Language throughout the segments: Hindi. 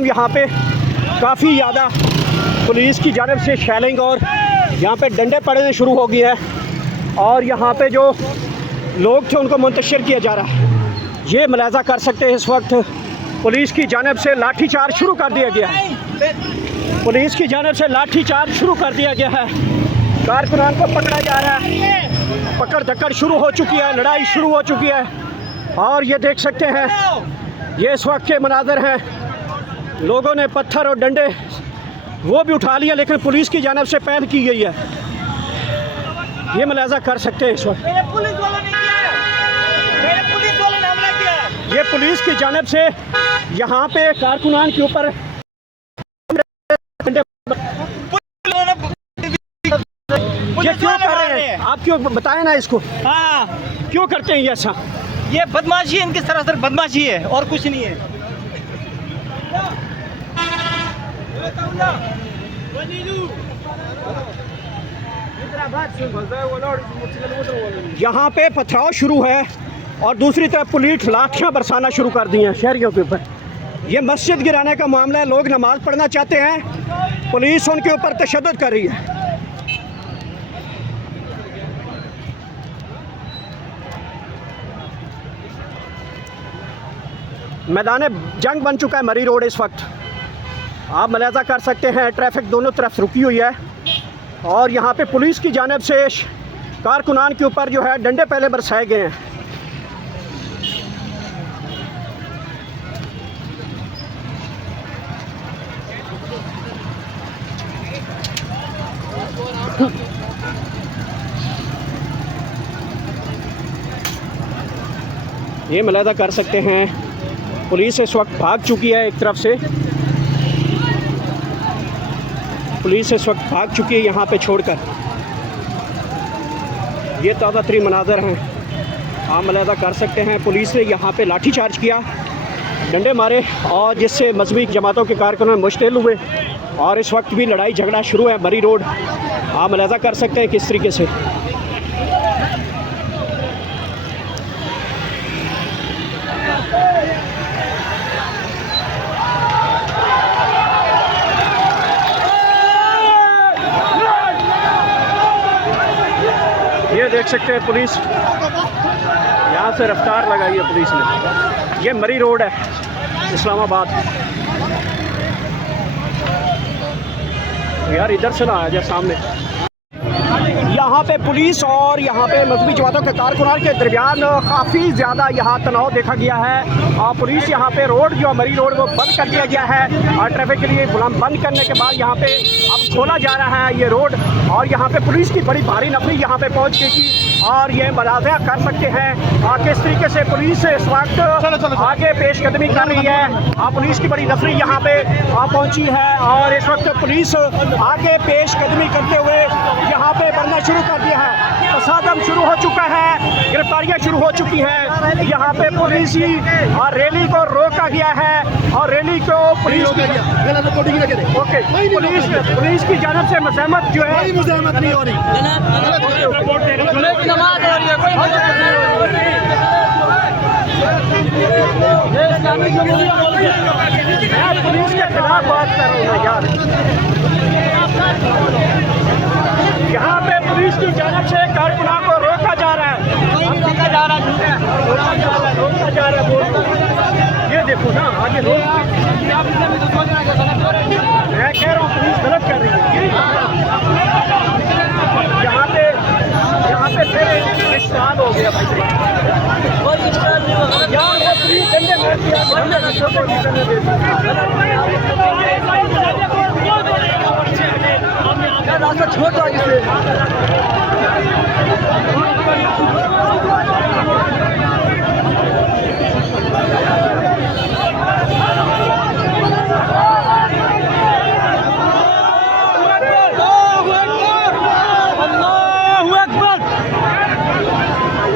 तमाम यहाँ पे काफ़ी ज़्यादा पुलिस की जानब से शैलिंग और यहाँ पे डंडे पड़ने शुरू हो गए हैं और यहाँ पे जो लोग थे उनको मुंतशिर किया जा रहा है। ये मुलाजा कर सकते हैं, इस वक्त पुलिस की जानब से लाठीचार्ज शुरू कर दिया गया है। पुलिस की जानब से लाठीचार्ज शुरू कर दिया गया है। कारकुनान को पकड़ा जा रहा है, पकड़ धक्कड़ शुरू हो चुकी है, लड़ाई शुरू हो चुकी है। और ये देख सकते हैं, ये इस वक्त के मनाज़र हैं। लोगों ने पत्थर और डंडे वो भी उठा लिया, लेकिन पुलिस की जानब से पहल की गई है। ये मुलाजा कर सकते हैं इस वक्त। ये पुलिस की जानब से यहाँ पे कारकुनान के ऊपर ये क्यों कर रहे हैं? आप क्यों बताएं ना इसको। हाँ, क्यों करते हैं ये ऐसा? ये बदमाशी है, इनकी सरासर बदमाशी है और कुछ नहीं है। यहाँ पे पथराव शुरू है और दूसरी तरफ पुलिस लाठियाँ बरसाना शुरू कर दी हैं शहरियों के ऊपर। ये मस्जिद गिराने का मामला है, लोग नमाज पढ़ना चाहते हैं, पुलिस उनके ऊपर तशद्दुद कर रही है। मैदान जंग बन चुका है मरी रोड इस वक्त। आप मुलाजा कर सकते हैं, ट्रैफिक दोनों तरफ रुकी हुई है और यहाँ पे पुलिस की जानिब से कारकुनान के ऊपर जो है डंडे पहले बरसाए गए हैं। ये मुलाजा कर सकते हैं, पुलिस इस वक्त भाग चुकी है। एक तरफ से पुलिस इस वक्त भाग चुकी है यहाँ पे छोड़कर। ये ताज़ा तरीन मनाज़र हैं, आप मुलाजा कर सकते हैं। पुलिस ने यहाँ पे लाठीचार्ज किया, डंडे मारे और जिससे मजहबी जमातों के कारकुनान मुश्तिल हुए और इस वक्त भी लड़ाई झगड़ा शुरू है मरी रोड। आप मुलाजा कर सकते हैं किस तरीके से। ये देख सकते हैं पुलिस यहाँ से रफ्तार लगाई है पुलिस ने। ये मरी रोड है इस्लामाबाद। यार इधर से ना आ जाए सामने। यहाँ पे पुलिस और यहाँ पे मजहबी जमातों के कारकुनान के दरमियान काफ़ी ज़्यादा यहाँ तनाव देखा गया है और पुलिस यहाँ पे रोड जो मरी रोड वो बंद कर दिया गया है और ट्रैफिक के लिए बंद करने के बाद यहाँ पे अब खोला जा रहा है ये रोड। और यहाँ पे पुलिस की बड़ी भारी नफरी यहाँ पे पहुँच गई थी और ये मुलाजा कर सकते हैं किस तरीके से पुलिस इस वक्त आगे पेशकदमी कर रही है। पुलिस की बड़ी नफरी यहाँ पे पहुँची है और इस वक्त पुलिस आगे पेशकदमी करते हुए यहाँ पे बढ़ना शुरू कर दिया है। तसादम शुरू हो चुका है, गिरफ्तारियाँ शुरू हो चुकी हैं। यहाँ पे पुलिस ही और रैली को रोका गया है और रैली को पुलिस पुलिस की जानब से मज़ाहमत जो है नहीं हो रही। पुलिस के खिलाफ बात कर रहे हैं यार। यहाँ पे पुलिस की जानब से कारकुनान को रोका जा रहा है, रोका जा रहा है। ये देखो ना आगे रोक, मैं कह रहा हूँ पुलिस गलत कर रही है। यहाँ पे फिर इस्तेमाल हो गया भाई। यार वो पुलिस डंडे मारती है, रास्ता छोटा इसे।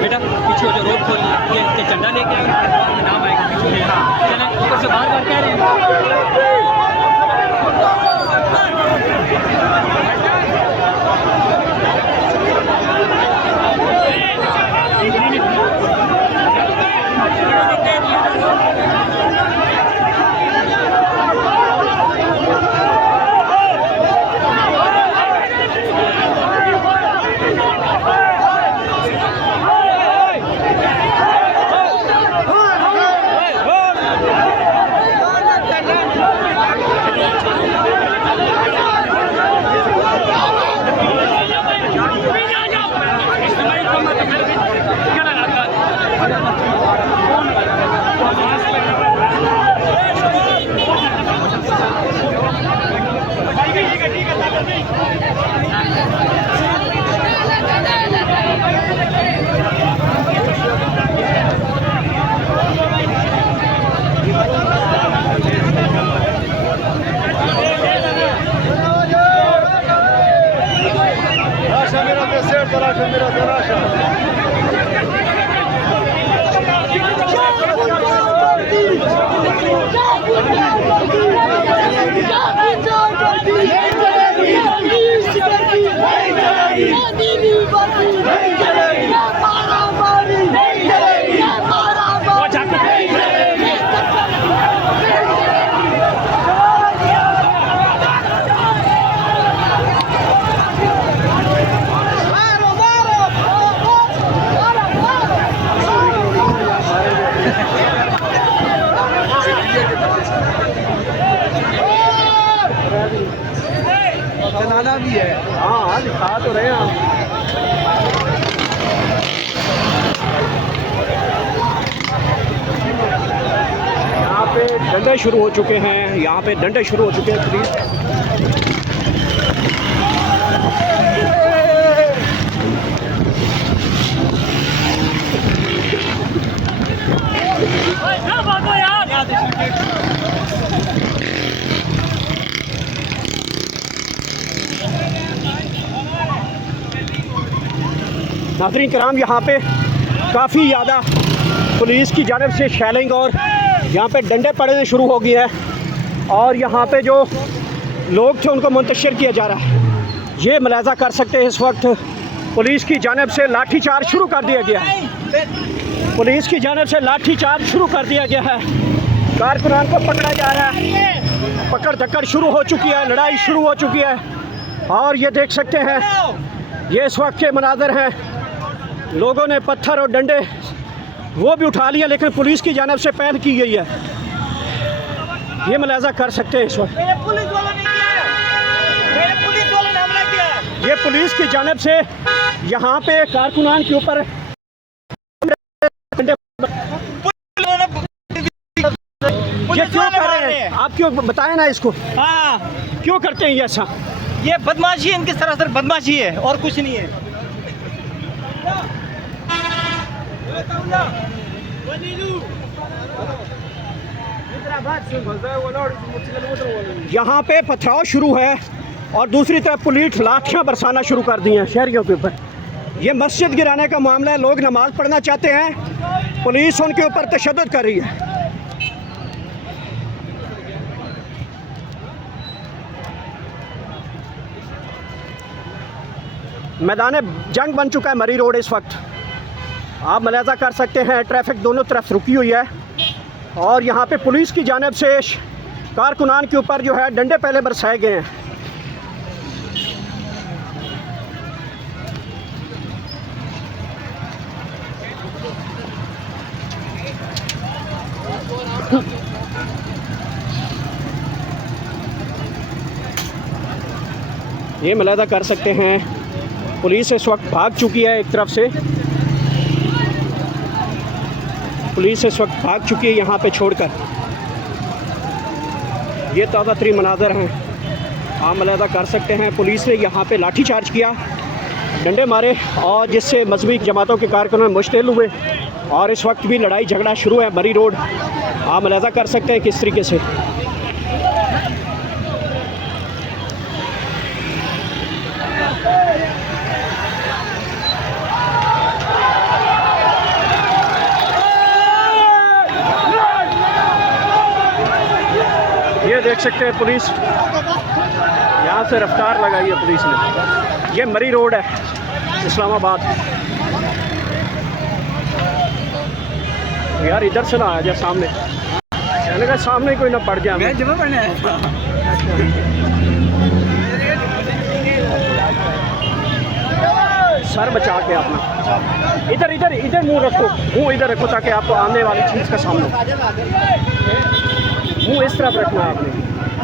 बेटा पीछे जो रोड खोल के झंडा लेके नाम आएगा पीछे चले ऊपर से बाहर बार कह रहे हैं। चलाना भी है। हाँ दिखा तो रहे हैं हम। यहाँ पे डंडे शुरू हो चुके हैं, यहाँ पे डंडे शुरू हो चुके हैं पुलिस। नाज़रीन किराम, यहाँ पे काफ़ी ज़्यादा पुलिस की जानिब से शैलिंग और यहाँ पे डंडे पड़ने शुरू हो गए हैं और यहाँ पे जो लोग थे उनको मुंतशिर किया जा रहा है। ये मुलाज़ा कर सकते हैं इस वक्त पुलिस की जानिब से लाठीचार्ज शुरू कर दिया गया है। पुलिस की जानिब से लाठीचार्ज शुरू कर दिया गया है। कारकुनान को पकड़ा जा रहा है, पकड़ धक्कड़ शुरू हो चुकी है, लड़ाई शुरू हो चुकी है। और ये देख सकते हैं ये इस वक्त के मनाज़र हैं। लोगों ने पत्थर और डंडे वो भी उठा लिया, लेकिन पुलिस की जानिब से पहल की गई है। ये मुलाज़ा कर सकते हैं इस वक्त। पुलिस वालों ने हमला किया। ये पुलिस की जानिब से यहाँ पे कारकुनान के ऊपर ये क्यों कर रहे हैं? आप क्यों बताएं ना इसको। हाँ, क्यों करते हैं ये ऐसा? ये बदमाशी है, इनकी सरासर बदमाशी है और कुछ नहीं है। यहाँ पे पथराव शुरू है और दूसरी तरफ पुलिस लाठियाँ बरसाना शुरू कर दी हैं शहरियों के ऊपर। ये मस्जिद गिराने का मामला है। लोग नमाज पढ़ना चाहते हैं, पुलिस उनके ऊपर तशद्दुद कर रही है। मैदान जंग बन चुका है मरी रोड इस वक्त। आप मुलाज़ा कर सकते हैं ट्रैफिक दोनों तरफ रुकी हुई है और यहाँ पे पुलिस की जानिब से कारकुनान के ऊपर जो है डंडे पहले बरसाए गए हैं। ये मुलाज़ा कर सकते हैं पुलिस इस वक्त भाग चुकी है। एक तरफ से पुलिस इस वक्त भाग चुकी है यहाँ पे छोड़कर। ये ताज़ा तरीन मनाज़र हैं। आप मुलाज़ा कर सकते हैं पुलिस ने यहाँ पे लाठीचार्ज किया, डंडे मारे और जिससे मजहबी जमातों के कारकुनान मुश्तिल हुए और इस वक्त भी लड़ाई झगड़ा शुरू है मरी रोड। आप मुलाज़ा कर सकते हैं किस तरीके से। ये देख सकते हैं पुलिस यहाँ से रफ्तार लगाई है पुलिस ने। ये मरी रोड है इस्लामाबाद। यार इधर से ना आ जा सामने, मैंने कहा सामने कोई ना पड़ जाए। मैं जमा पढ़ने आया था। सर बचा के अपना इधर इधर इधर मुंह रखो, मुंह इधर रखो ताकि आपको आने वाली चीज़ का सामना। मुंह इस तरफ रखना है आपने।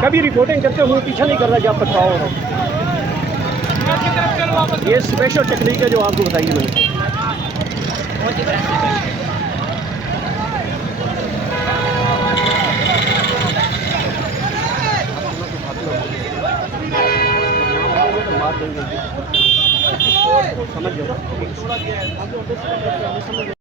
कभी रिपोर्टिंग करते हुए पीछा नहीं करना जब पथराव हो। ये स्पेशल टेक्निक है जो आपको बताई मैंने। मार देंगे। समझ जाओ